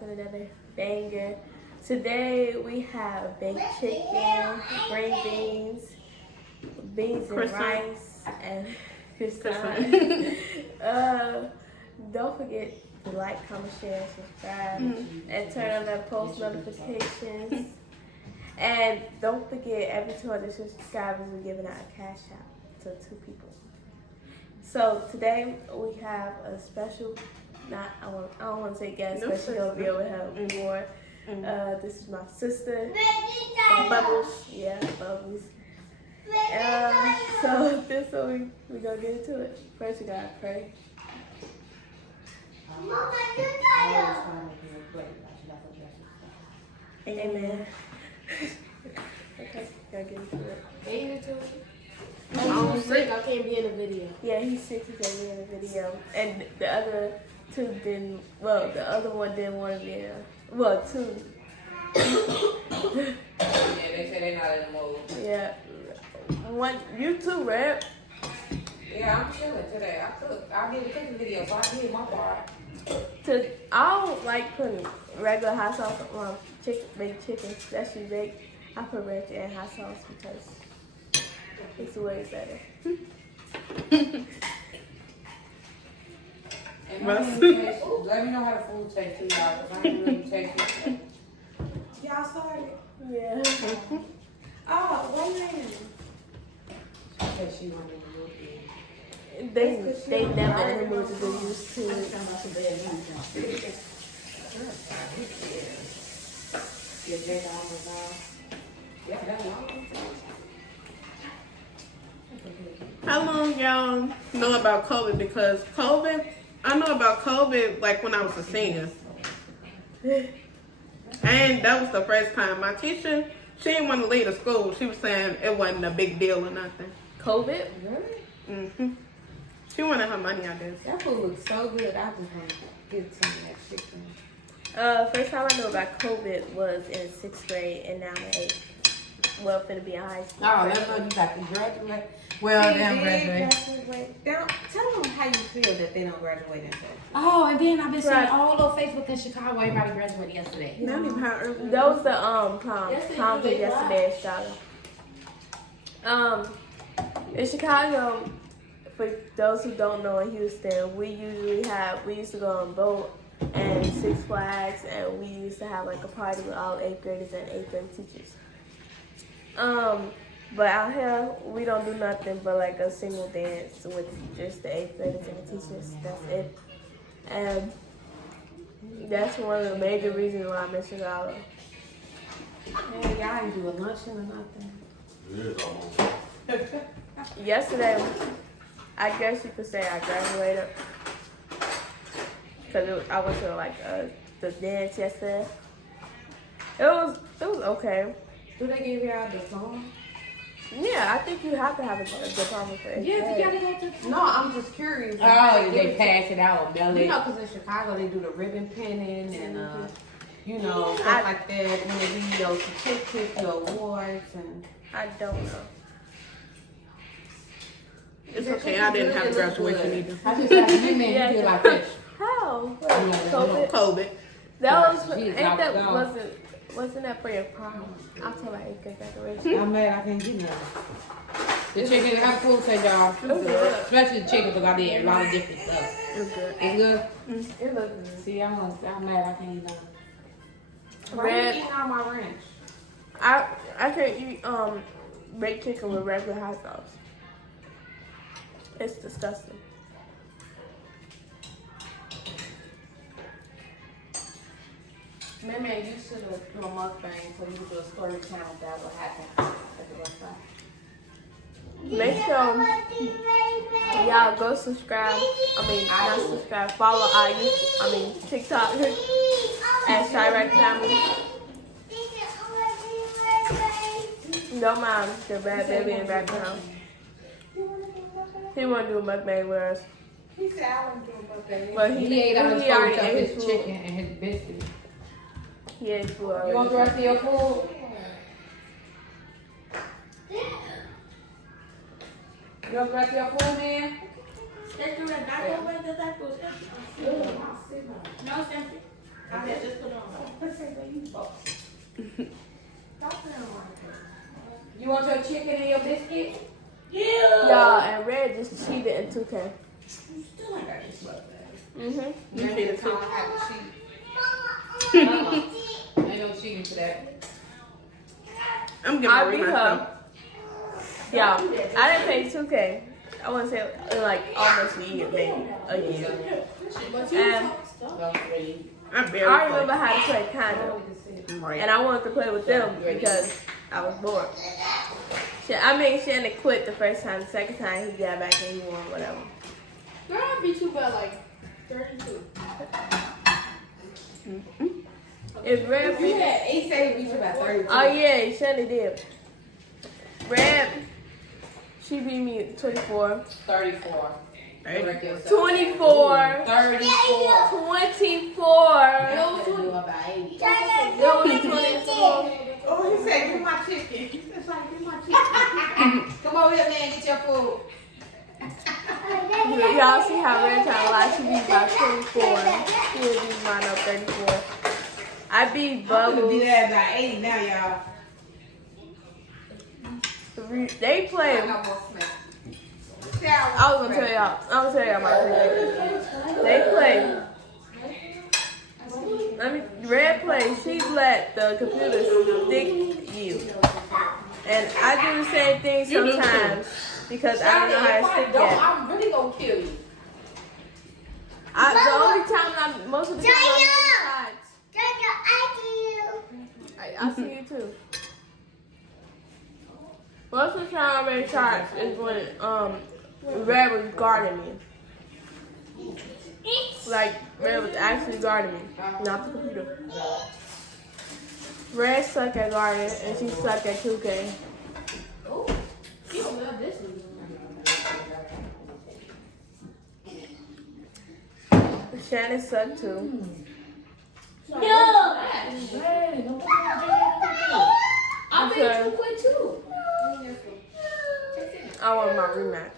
back with another banger. Today we have baked chicken, green beans and rice, and croissant. Don't forget to like, comment, share, subscribe, and turn on that post notifications. And don't forget, every 200 subscribers, we're giving out a cash out to 2 people. So today we have a special, I don't want to say guest, but she's going to be over here more. This is my sister, Bubbles. Yeah, Bubbles. So this one we going to get into it. First we got to pray. Amen. Okay, gotta get into it. Ain't into it? I'm sick. I can't be in the video. Yeah, he's sick. He can't be in the video. And the other 2 didn't. Well, the other one didn't want to be in. Well, 2. Yeah, they say they're not in the mood. Yeah. One, you too, Rap. Yeah, I'm chilling today. I did the cooking video, so I did my part. I don't like putting regular hot sauce on baked chicken, especially baked. I put red and hot sauce because it's way better. And let me know how the food tastes to y'all, because I ain't really tasting it. Y'all started? Yeah. Oh, wait a minute. She said she wanted to do it. They never in the mood to be used to it. How long y'all know about COVID? Because I know about COVID like when I was a senior. And that was the first time my teacher, she didn't want to leave the school. She was saying it wasn't a big deal or nothing. COVID? Really? Mm-hmm. She wanted her money, I guess. That food looks so good. I just want to get some of that chicken. First time I knew about COVID was in 6th grade, and now I'm in 8th. Well, finna be in high school. Oh, that's when you got to graduate. Well, they don't graduate. Tell them how you feel that they don't graduate in February. Oh, and then I've been seeing all over Facebook in Chicago. Everybody graduated yesterday. Not even how early. That was the prom did yesterday in Chicago. In Chicago, for those who don't know, in Houston, we used to go on boat and Six Flags, and we used to have like a party with all 8th graders and 8th grade teachers. But out here, we don't do nothing but like a single dance with just the 8th graders and the teachers. That's it. And that's one of the major reasons why I miss Chicago. Man, y'all ain't do a luncheon or nothing. Yesterday, I guess you could say I graduated. Because I went to like the dance yesterday. It was okay. Do they give y'all a diploma? Yeah, I think you have to have a diploma for it. Yes, you gotta go to. No, I'm just curious. Oh, they pass it out. You know, because in Chicago they do the ribbon pinning and stuff like that. When they give you your certificates, your awards, and I don't know. It's okay, I didn't have graduation either. I just got you man feel like this. How? COVID. COVID. That was Jeez, wasn't that for your prom? I'm talking about 8th grade graduation. I'm mad I can't get nothing. The chicken, how the food say y'all? It was good. Especially the chicken because I did a lot of different stuff. It was good. It's good? It looked good. See, I'm mad I can't eat nothing. Why Red- you eating all my ranch? I can't eat baked chicken with regular hot sauce. It's disgusting. Man, you should have do a mukbang so you could do a story time of that what happened at the restaurant. Make sure y'all go subscribe. Not subscribe. Follow our TikTok at Chi-Raq Family. Don't mind the bad baby in the background. He want to do a mukbang with us. He said I want to do a mukbang. But he ate all his food, already except ate his his chicken and his biscuit. He ate food You want already. the rest of your food? You want the rest of your food, man? Let's do that. No, it's empty. You want your chicken and your biscuit? Y'all, and Red just cheated in 2K. Still ain't got this butt Mhm. You cheated too. Ain't no cheating for that. I'm giving I her beat my her. Y'all, I didn't pay 2K. I want to say like almost a year, maybe a year. And I barely I remember how to play kind of, Right. and I wanted to play with them because I was bored. Shit, I made Shannon quit the first time. The second time he got back and he won, whatever. Girl, I beat you by like 32. If Red You had 8 said we beat you by 30. oh yeah, Shannon did. Red, she beat me 24. 34. 24. 34. 24. You about 80. It was 24. Oh, he said, give my chicken. He said, "Sorry, give my chicken." Come over here, man, get your food. Y'all see how Red trying to lie? She beat by 24. She would beat mine up 34. I beat I'm gonna Bubbles. be there by 80 now, y'all. They played. No more smack. I was gonna tell y'all my thing. They played. Red play. She let the computer stick you, and I do the same thing You do too. sometimes because I don't know how to stick yet. I'm really gonna kill you. The only time most of the time I'm in I see you too. Most of the time I'm in shots is when Red was guarding me. Like Red was actually guarding me, not the computer. Red sucked at guarding and she sucked at 2K. Oh, you don't love this one. Shannon sucked too. I made you quit too. I want my rematch.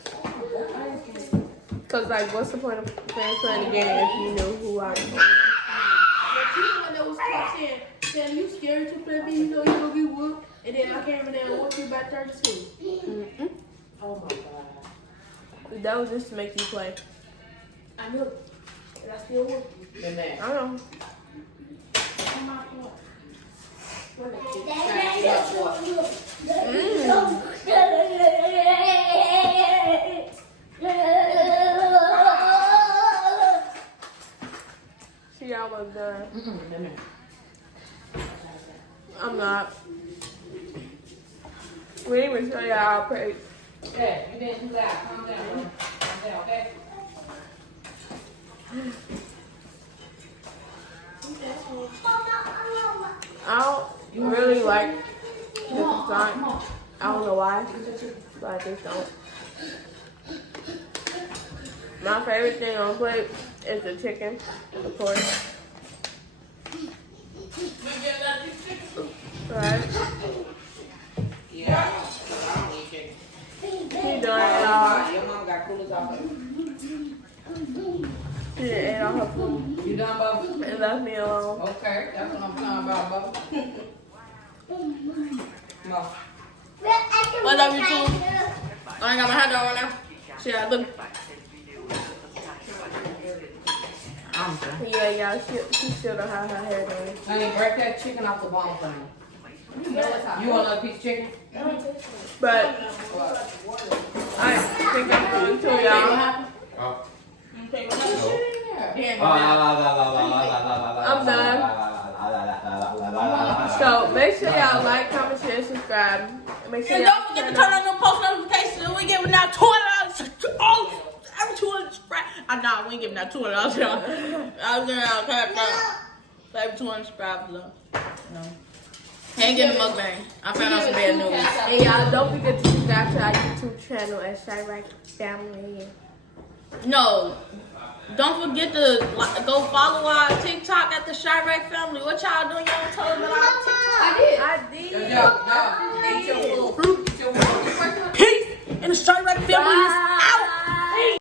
Cause like, what's the point of playing the game if you knew who I was? But you the one that was caught saying, "Sam, you scared to play me? You know you gonna get whooped." And then I came in there and whooped you by 32. Mm-mm. Oh my god. That was just to make you play. I knew. And I still whooped you. Been there. I don't know. She almost done. I'm not. We didn't even show y'all our page. Yeah, you didn't do that. Calm down, bro. Calm down, okay? I don't really like the croissant. I don't know why, but I just don't. My favorite thing on plate is the chicken, of course. Right? Yeah, I don't eat chicken. She done ate all. Your mom got coolers off of She done ate all her food You done, Bubba? and left me alone. Okay, that's what I'm talking about, Bubba. No. What up, you two? I ain't got my hat on right now. See how I look. Yeah, she still don't have her hair done. Honey, break that chicken off the bone for me. You know it's hot. You want another piece of chicken? But What? I think I'm going to, y'all. I'm done. So make sure y'all like, comment, share, subscribe. Make sure And y'all don't forget to turn on the post notifications. We giving out $200. Oh, every 200 subscribers. Nah, we ain't giving out $200. Y'all. I was giving out cash out. Every 200 subscribers though. No. Ain't getting a mukbang. I found out some bad news. And y'all don't forget to subscribe to our YouTube channel at Chi-Raq Family. No. Don't forget to go follow our TikTok at the Chi-Raq Family. What y'all doing? Y'all told me about our TikTok. I did. I did. Yo,